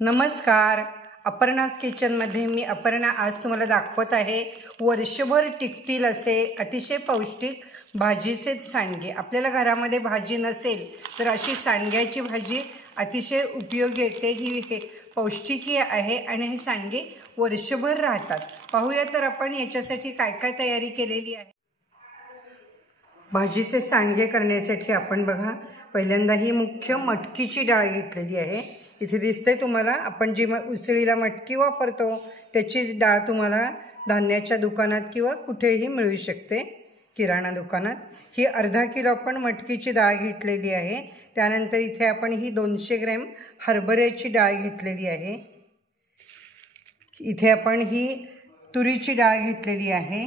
नमस्कार. अपर्णास किचनमध्ये मी अपर्णा आज तुम्हाला दाखवत आहे वर्षभर टिकतील असे अतिशय पौष्टिक भाजीचे सांडगे. आपल्याला घरामध्ये भाजी नसेल तर अशी सांडग्याची भाजी अतिशय उपयोगी येते. ही पौष्टिकी आहे आणि हे सांडगे वर्षभर राहतात. पाहूया तर आपण याच्यासाठी काय काय तयारी केलेली आहे. भाजीचे सांडगे करण्यासाठी आपण बघा पहिल्यांदा ही मुख्य मटकीची डाळ घेतलेली आहे. इथे दिसते तुम्हाला. आपण जी उसळीला मटकी वापरतो त्याचीच डाळ तुम्हाला धान्याच्या दुकानात किंवा कुठेही मिळू शकते, किराणा दुकानात. ही अर्धा किलो आपण मटकीची डाळ घेतलेली आहे. त्यानंतर इथे आपण ही 200 ग्रॅम हरभऱ्याची डाळ घेतलेली आहे. इथे आपण ही तुरीची डाळ घेतलेली आहे.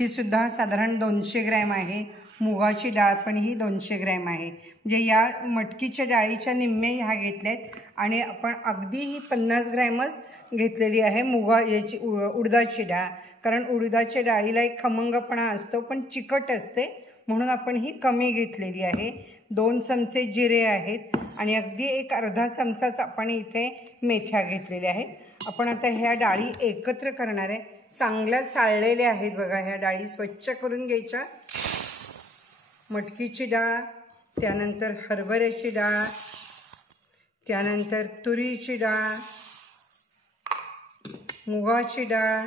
ही सुद्धा साधारण 200 ग्रॅम आहे. मुगाची डाळ पण ही 200 ग्रॅम आहे. म्हणजे या मटकीच्या डाळीच्या निम्मे ह्या घेतल्यात आणि आपण अगदी ही 50 ग्रॅमच घेतलेली आहे याची उडदाची डाळ. कारण उडदाच्या डाळीला एक खमंगपणा असतो पण चिकट असते म्हणून आपण ही कमी घेतलेली आहे. 2 चमचे जिरे आहेत आणि अगदी एक अर्धा चमचाच आपण इथे मेथ्या घेतलेल्या आहेत. आपण आता ह्या डाळी एकत्र करणार आहे. चांगल्या चाळलेल्या आहेत बघा. ह्या डाळी स्वच्छ करून घ्यायच्या. मटकीची डाळ, त्यानंतर हरभऱ्याची डाळ, त्यानंतर तुरीची डाळ, मुगाची डाळ,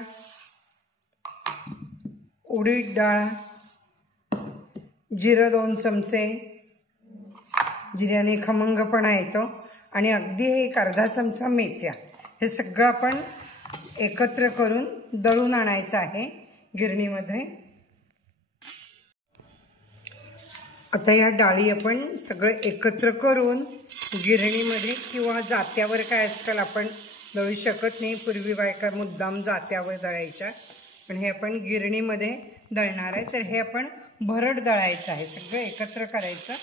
उडीद डाळ, जिरं 2 चमचे, जिऱ्याने खमंगपणा येतो आणि अगदी एक अर्धा चमचा मेथ्या. हे सगळं आपण एकत्र करून दळून आणायचं आहे गिरणीमध्ये. आता या डाळी आपण सगळं एकत्र करून गिरणीमध्ये किंवा जात्यावर, काय आजकाल आपण दळू शकत नाही, पूर्वी बायका मुद्दाम जात्यावर दळायच्या, पण हे आपण गिरणीमध्ये दळणार आहे. तर हे आपण भरड दळायचं आहे. सगळं एकत्र करायचं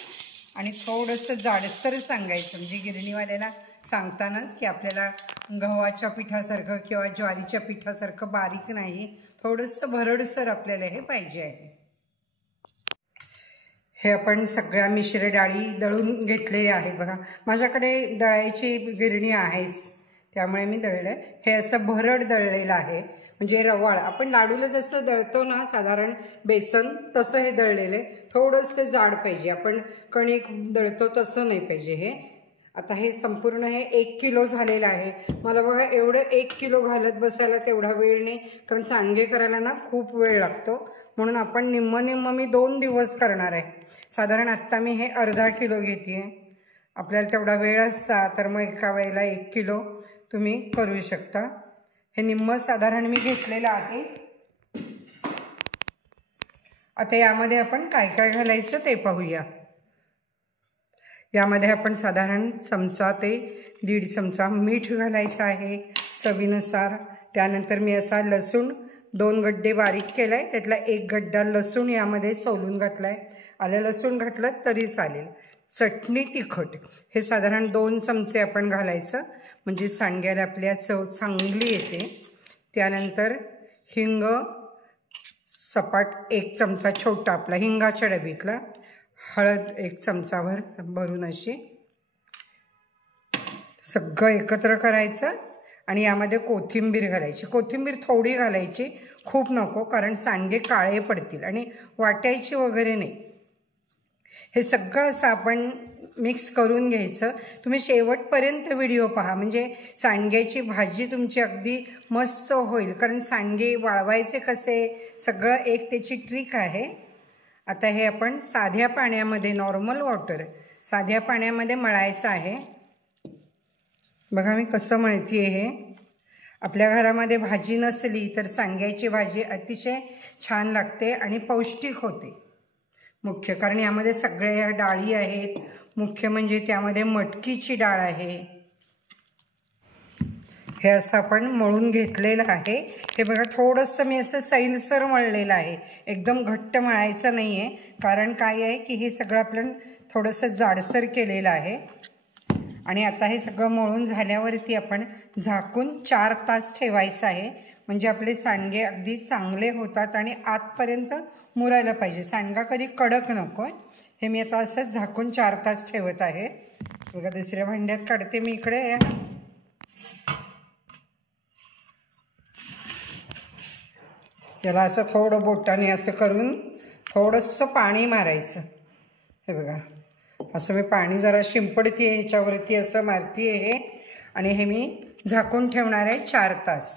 आणि थोडंसं जाडसर सांगायचं. म्हणजे गिरणीवाल्याला सांगतानाच की आपल्याला गव्हाच्या पिठासारखं किंवा ज्वारीच्या पिठासारखं बारीक नाही, थोडंसं भरडसर आपल्याला हे पाहिजे आहे. हे आपण सगळ्या मिश्र डाळी दळून घेतलेल्या आहेत बघा. माझ्याकडे दळायची गिरणी आहेच त्यामुळे मी दळलं. हे असं भरड दळलेलं आहे. म्हणजे रवाळ आपण लाडूला जसं दळतो ना साधारण बेसन, तसं हे दळलेलं आहे. थोडंसं जाड पाहिजे. आपण कणिक दळतो तसं नाही पाहिजे हे. आता हे संपूर्ण हे 1 किलो झालेलं आहे. मला बघा एवढं 1 किलो घालत बसायला तेवढा वेळ नाही, कारण सांडगे करायला ना खूप वेळ लागतो. म्हणून आपण निम्म मी 2 दिवस करणार आहे. साधारण आत्ता मी हे अर्धा किलो घेते आहे. आपल्याला तेवढा वेळ असता तर मग एका वेळेला 1 किलो तुम्ही करू शकता. हे निम्म साधारण मी घेतलेलं आहे. आता यामध्ये आपण काय काय घालायचं ते पाहूया. यामध्ये आपण साधारण चमचा ते 1.5 चमचा मीठ घालायचं आहे चवीनुसार. त्यानंतर मी असा लसूण 2 गड्डे बारीक केला आहे. त्यातला 1 गड्डा लसूण यामध्ये सोलून घातला आहे. आलं लसूण घातलं तरी चालेल. चटणी, तिखट हे साधारण 2 चमचे आपण घालायचं म्हणजे सांडग्याला आपल्या चव चांगली येते. त्यानंतर हिंग सपाट 1 चमचा छोटा आपला हिंगाच्या डबीतला. हळद 1 चमचाभर भरून अशी सगळं एकत्र करायचं आणि यामध्ये कोथिंबीर घालायची. कोथिंबीर थोडी घालायची, खूप नको, कारण सांडगे काळे पडतील आणि वाटायची वगैरे नाही. हे सगळं असं आपण मिक्स करून घ्यायचं. तुम्ही शेवटपर्यंत व्हिडिओ पहा म्हणजे सांडग्याची भाजी तुमची अगदी मस्त होईल. कारण सांडगे वाळवायचे कसे सगळं एक त्याची ट्रिक आहे. आता हे आपण साध्या पाण्यामध्ये, नॉर्मल वॉटर, साध्या पाण्यामध्ये मळायचं आहे. बघा मी कसं मळते आहे हे. आपल्या घरामध्ये भाजी नसली तर सांडग्याची भाजी अतिशय छान लागते आणि पौष्टिक होते. मुख्य कारण यामध्ये सगळ्या डाळी आहेत. मुख्य म्हणजे त्यामध्ये मटकीची डाळ आहे. हे असं आपण मळून घेतलेलं आहे. हे बघा थोडंसं मी असं सैलसर मळलेलं आहे. एकदम घट्ट मळायचं नाही आहे. कारण काय आहे की हे सगळं आपण थोडंसं जाडसर केलेलं आहे. आणि आता हे सगळं मळून झाल्यावरती आपण झाकून 4 तास ठेवायचं आहे. म्हणजे आपले सांडगे अगदी चांगले होतात आणि आतपर्यंत मुरायला पाहिजे. सांडगा कधी कडक नको आहे. हे मी आता असंच झाकून 4 तास ठेवत आहे. बघा दुसऱ्या भांड्यात काढते मी इकडे. याला असं थोडं बोटाने असं करून थोडंसं पाणी मारायचं. हे बघा, असं मी पाणी जरा शिंपडते ह्याच्यावरती, असं मारते हे. आणि हे मी झाकून ठेवणार आहे 4 तास.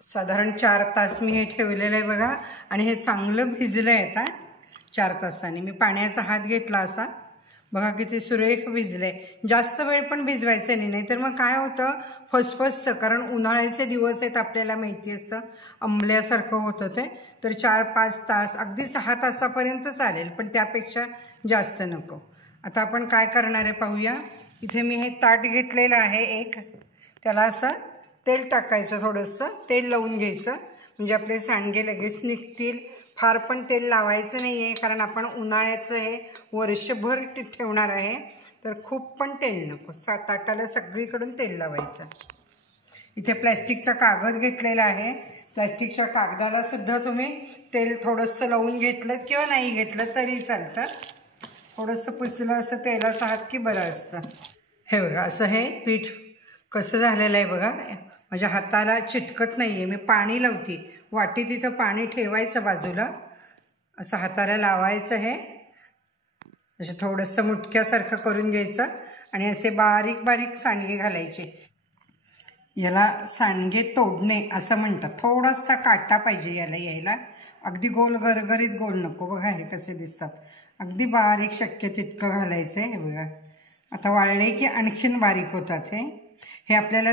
साधारण 4 तास मी हे ठेवलेलं आहे बघा. आणि हे चांगलं भिजलं आहे आता 4 तासांनी. मी पाण्याचा हात घेतला असा, बघा किती सुरेख भिजले. जास्त वेळ पण भिजवायचं नाही, तर मग काय होतं, फसफसतं. कारण उन्हाळ्याचे दिवस आहेत, आपल्याला माहिती असतं, आंबल्यासारखं होतं ते. तर 4-5 तास, अगदी 6 तासापर्यंत चालेल, पण त्यापेक्षा जास्त नको. आता आपण काय करणार आहे पाहूया. इथे मी हे ताट घेतलेलं आहे एक, त्याला असं तेल टाकायचं, थोडंसं तेल लावून घ्यायचं, म्हणजे आपले सांडगे लगेच निघतील. फार पण तेल लावायचं नाही आहे, कारण आपण उन्हाळ्याचं हे वर्षभर ठेवणार आहे, तर खूप पण तेल नको. ताटाला सगळीकडून तेल लावायचं. इथे प्लॅस्टिकचा कागद घेतलेला आहे. प्लॅस्टिकच्या कागदाला सुद्धा तुम्ही तेल थोडंसं लावून घेतलं किंवा नाही घेतलं तरी चालतं. थोडंसं पुसलं असं तेलाचा हात की बरं असतं. हे बघा, असं हे पीठ कसं झालेलं आहे बघा. माझ्या हाताला चिटकत नाही आहे. मी पाणी लावते, वाटी तिथं पाणी ठेवायचं बाजूला, असं हाताला लावायचं. हे असं थोडंसं मुटक्यासारखं करून घ्यायचं आणि असे बारीक बारीक सांडगे घालायचे. याला सांडगे तोडणे असं म्हणतात. थोडासा काटा पाहिजे याला यायला, अगदी गोल गरगरीत गोल नको. बघा हे कसे दिसतात, अगदी बारीक शक्य तितकं घालायचं आहे. हे बघा, आता वाळले की आणखीन बारीक होतात. हे आपल्याला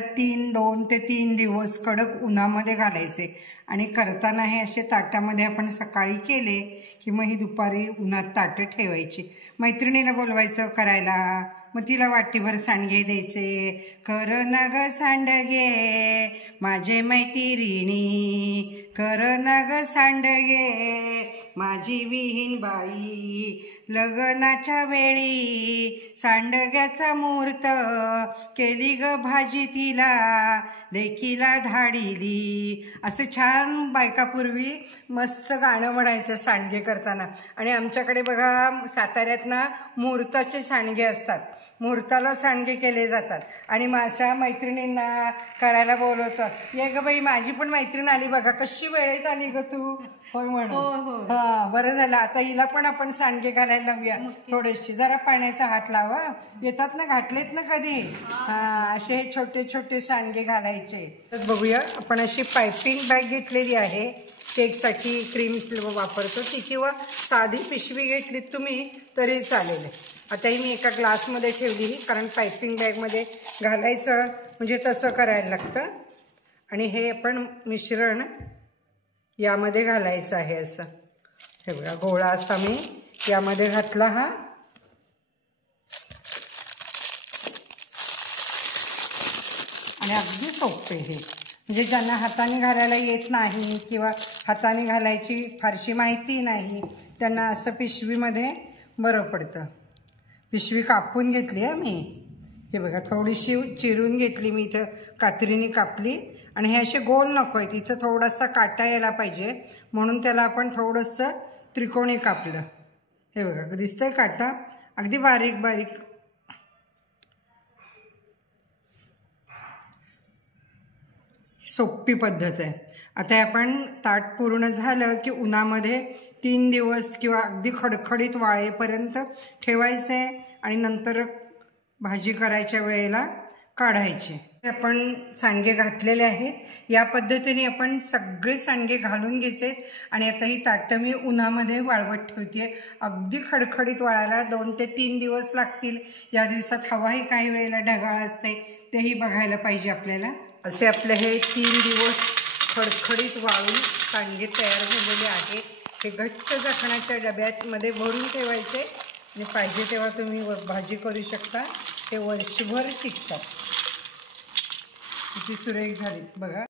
2 ते 3 दिवस कडक उन्हामध्ये घालायचे. आणि करताना हे असे ताटामध्ये आपण सकाळी केले की मग ही दुपारी उन्हात ताटं ठेवायची. मैत्रिणीला बोलवायचं करायला, मग तिला वाटीभर सांडगे द्यायचे. कर ना ग सांडगे माझे मैत्रिणी, कर ना ग सांडगे माझी विहीन बाई, लग्नाच्या वेळी सांडग्याचा मुहूर्त केली ग भाजी तिला, लेकीला धाडिली. असं छान बायकापूर्वी मस्त गाणं म्हणायचं सांडगे करताना. आणि आमच्याकडे बघा साताऱ्यात ना मुहूर्ताचे सांडगे असतात, मुहूर्ताला सांडगे केले जातात. आणि माझ्या मैत्रिणींना करायला बोलवतं. ये ग बाई, माझी पण मैत्रीण आली बघा, कशी वेळेत आली ग तू, होय म्हणून. हा, बरं झालं. आता हिला पण आपण सांडगे घालायला लावूया थोडेसे. जरा पाण्याचा हात लावा, येतात ना, घातलेत ना कधी. हा, असे हे छोटे छोटे सांडगे घालायचे. तर बघूया, आपण अशी पायपिंग बॅग घेतलेली आहे, केकसाठी क्रीम वापरतो ती, किंवा साधी पिशवी घेतली तुम्ही तरी चालेल. आता ही मी एका ग्लासमध्ये ठेवली, कारण पायपिंग बॅगमध्ये घालायचं म्हणजे तसं करायला लागतं. आणि हे आपण मिश्रण यामध्ये घालायचं आहे. असं हे बघा, गोळा असा मी यामध्ये घातला हा. आणि अगदी सोपे हे, म्हणजे ज्यांना हाताने घालायला येत नाही किंवा हाताने घालायची फारशी माहिती नाही, त्यांना असं पिशवीमध्ये बरं पडतं. पिशवी कापून घेतली आहे मी. हे बघा, थोडीशी चिरून घेतली मी, इथं कात्रीने कापली. आणि हे असे गोल नको आहेत, इथं थोडासा काटा यायला पाहिजे, म्हणून त्याला आपण थोडंसं त्रिकोणी कापलं. हे बघा, दिसतंय काटा, अगदी बारीक बारीक. सोपी पद्धत आहे. आता आपण ताट पूर्ण झालं की उन्हामध्ये 3 दिवस किंवा अगदी खडखडीत वाळेपर्यंत ठेवायचे. आणि नंतर भाजी करायच्या वेळेला काढायचे. आपण सांडगे घातलेले आहेत. या पद्धतीने आपण सगळे सांडगे घालून घ्यायचे. आणि आता ही ताटं मी उन्हामध्ये वाळवत ठेवते. अगदी खडखडीत वाळायला 2 ते 3 दिवस लागतील. या दिवसात हवाही काही वेळेला ढगाळ असते, तेही बघायला पाहिजे आपल्याला. असे आपले हे 3 दिवस खडखडीत वाळून सांडगे तयार झालेले आहेत. हे घट्ट झाकणाच्या डब्यामध्ये भरून ठेवायचे आणि पाहिजे तेव्हा तुम्ही भाजी करू शकता. ते वर्षभर टिकतात. किती सुरेख झाली बघा.